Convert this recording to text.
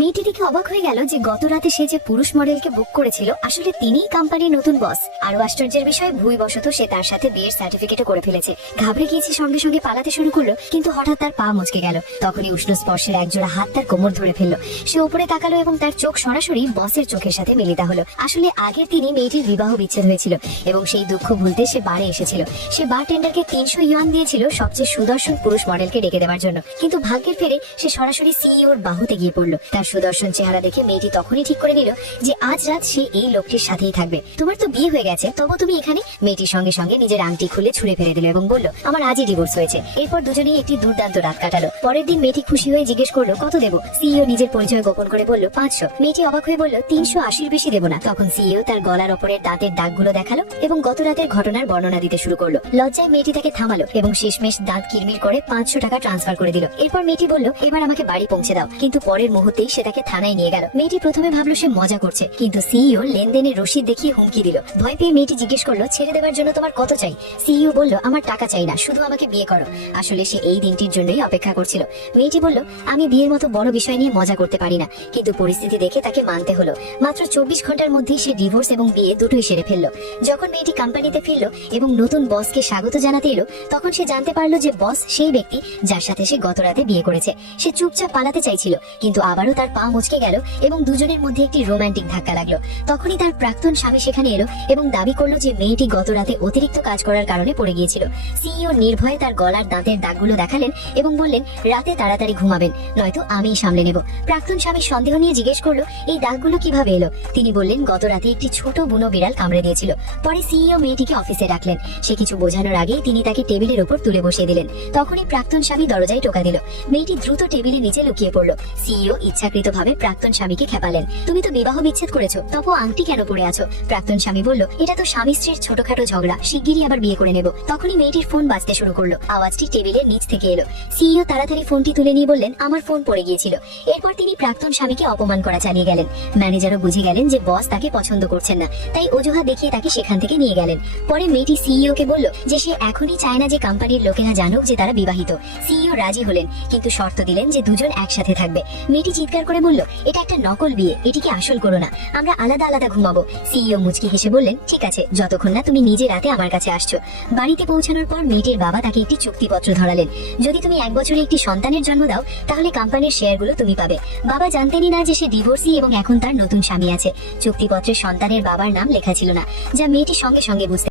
মেয়েটি দেখে অবাক হয়ে গেল যে গত রাতে সে যে পুরুষ মডেলকে বুক করেছিল, আসলে তিনিই কোম্পানির নতুন বস আরও আশ্চর্যের বিষয় ভুই বশত সে তার সাথে বিয়ের সার্টিফিকেটও করে ফেলেছে। ঘাবড়ে গিয়েছে, সঙ্গে সঙ্গে পালাতে শুরু করল, কিন্তু হঠাৎ তার পা মুচকে গেল। তখনই উষ্ণ স্পর্শের একজোড়া হাত তার কোমর ধরে ফেলল। সে উপরে তাকালো এবং তার চোখ সরাসরি বসের চোখের সাথে মিলিত হলো। আসলে আগের দিনই মেয়েটির বিবাহ বিচ্ছেদ হয়েছিল এবং সেই দুঃখ ভুলতে সে বারে এসেছিল। সে বার টেন্ডারকে তিনশো ইউয়ান দিয়েছিল সবচেয়ে সুদর্শন পুরুষ মডেলকে ডেকে দেওয়ার জন্য। কিন্তু ভাগ্যের ফেরে সে সরাসরি সিইওর বাহুতে গিয়ে পড়ল। তার সুদর্শন চেহারা দেখে মেয়েটি তখনই ঠিক করে নিল যে আজ রাত সে এই লোকটির সাথেই থাকবে। তোমার তো বিয়ে হয়ে গেছে, তবু তুমি এখানে? মেয়েটির সঙ্গে সঙ্গে নিজের আংটি খুলে ছুঁড়ে ফেলে দিল এবং বলল, আমার আজই ডিভোর্স হয়েছে। এরপর দুজনেই একটি দুর্দান্ত রাত কাটালো। পরের দিন মেয়েটি খুশি হয়ে জিজ্ঞেস করল, কত দেবো? সিইও নিজের পরিচয় গোপন করে বলল, পাঁচশো। মেয়েটি অবাক হয়ে বলল, তিনশো আশির বেশি দেবো না। তখন সিইও তার গলার ওপরের দাঁতের দাগগুলো দেখাল এবং গত রাতের ঘটনার বর্ণনা দিতে শুরু করল। লজ্জায় মেয়েটি তাকে থামালো এবং শেষমেশ দাঁত কিরমির করে পাঁচশো টাকা ট্রান্সফার করে দিল। এরপর মেয়েটি বলল, এবার আমাকে বাড়ি পৌঁছে দাও। কিন্তু পরের মুহূর্তেই সে তাকে থানায় নিয়ে গেল। মেয়েটি প্রথমে ভাবলো সে মজা করছে, কিন্তু সিইও লেনদেনের রসিদ দেখিয়ে হুমকি দিল। ভয় পেয়ে মেয়েটি জিজ্ঞেস করল, ছেড়ে দেওয়ার জন্য তোমার কত চাই? সিইও বলল, আমার টাকা চাই না, শুধু আমাকে বিয়ে করো। আসলে সে এই দিনটির জন্যই অপেক্ষা করছিল। মেয়েটি বলল, আমি বিয়ের মতো বড় বিষয় নিয়ে মজা করতে পারি না, কিন্তু পরিস্থিতি দেখে তাকে মানতে হলো। মাত্র চব্বিশ ঘণ্টার মধ্যেই সে ডিভোর্স এবং বিয়ে দুটোই সেরে ফেলল। যখন মেয়েটি কোম্পানিতে ফিরলো এবং নতুন বসকে স্বাগত জানাতে এলো, তখন সে জানতে পারল যে বস সেই ব্যক্তি যার সাথে সে গত রাতে বিয়ে করেছে। সে চুপচাপ পালাতে চাইছিল, কিন্তু আবারও তার পা মুচকে গেল এবং দুজনের মধ্যে একটি রোমান্টিক ধাক্কা লাগল। তখনই তার প্রাক্তন স্বামী সেখানে এলো এবং দাবি করল যে মেয়েটি গত রাতে অতিরিক্ত কাজ করার কারণে পড়ে গিয়েছিল। সিইও নির্ভয়ে তার গলার দাঁতের দাগগুলো দেখালেন এবং বললেন, রাতে তাড়াতাড়ি ঘুমাবেন, নয়তো আমিই সামলে নেব। প্রাক্তন স্বামী সন্দেহ নিয়ে জিজ্ঞেস করল, এই দাগগুলো কীভাবে এলো? তিনি বললেন গত রাতে একটি ছোট বুনো বিড়াল কামড়ে দিয়েছিল। পরে সিইও মেয়েটিকে অফিসে ডাকলেন। সে কিছু বোঝানোর আগেই তিনি তাকে টেবিলের উপর তুলে বসিয়ে দিলেন। তখনই প্রাক্তন স্বামী দরজায় টোকা দিল। মেয়েটি দ্রুত টেবিলের নিচে লুকিয়ে পড়ল। সিইও ইচ্ছাকৃতভাবে প্রাক্তন স্বামীকে খেপালেন। তুমি তো বিবাহ বিচ্ছেদ করেছ, তবু আংটি কেন পড়ে আছো? প্রাক্তন স্বামী বলল, এটা তো স্বামী স্ত্রীর ছোটখাটো ঝগড়া, শিগগিরই আবার বিয়ে করে নেব। তখনই মেয়েটির ফোন বাজতে শুরু করল। আওয়াজটি টেবিলের নিচ থেকে এলো। সিইও তাড়াতাড়ি ফোনটি তুলে নিয়ে বললেন, আমার ফোন পড়ে গিয়েছিল। এরপর তিনি প্রাক্তন স্বামীকে অপমান করা চালিয়ে গেলেন। ম্যানেজারও বুঝে গেলেন যে বস তাকে পছন্দ করছেন না, তাই অজুহাত দেখিয়ে তাকে সেখান থেকে নিয়ে গেলেন। পরে মেয়েটি সিইও কে বলল যে সে এখনই চায় না যে কোম্পানির লোকেরা জানুক যে তারা বিবাহিত। সিইও রাজি হলেন, কিন্তু শর্ত দিলেন যে দুজন একসাথে থাকবে। মেয়েটি চিৎকার করে বলল, এটা একটা নকল বিয়ে, এটিকে আসল করো না। আমরা আলাদা আলাদা ঘুমাবো। সিইও মুচকি হেসে বললেন, ঠিক আছে, যতক্ষণ না তুমি নিজে রাতে আমার কাছে আসছো। বাড়িতে পৌঁছানোর পর মেয়েটির বাবা তাকে একটি চুক্তিপত্র ধরালেন। যদি তুমি এক বছরে একটি সন্তানের জন্ম দাও, তাহলে কোম্পানির শেয়ারগুলো তুমি পাবে। বাবা জানতেনই না যে সে ডিভোর্সি এবং এখন তার নতুন স্বামী আছে। চুক্তিপত্রে সন্তানের বাবার নাম লেখা ছিল না, যা মেয়েটি সঙ্গে সঙ্গে বুঝতে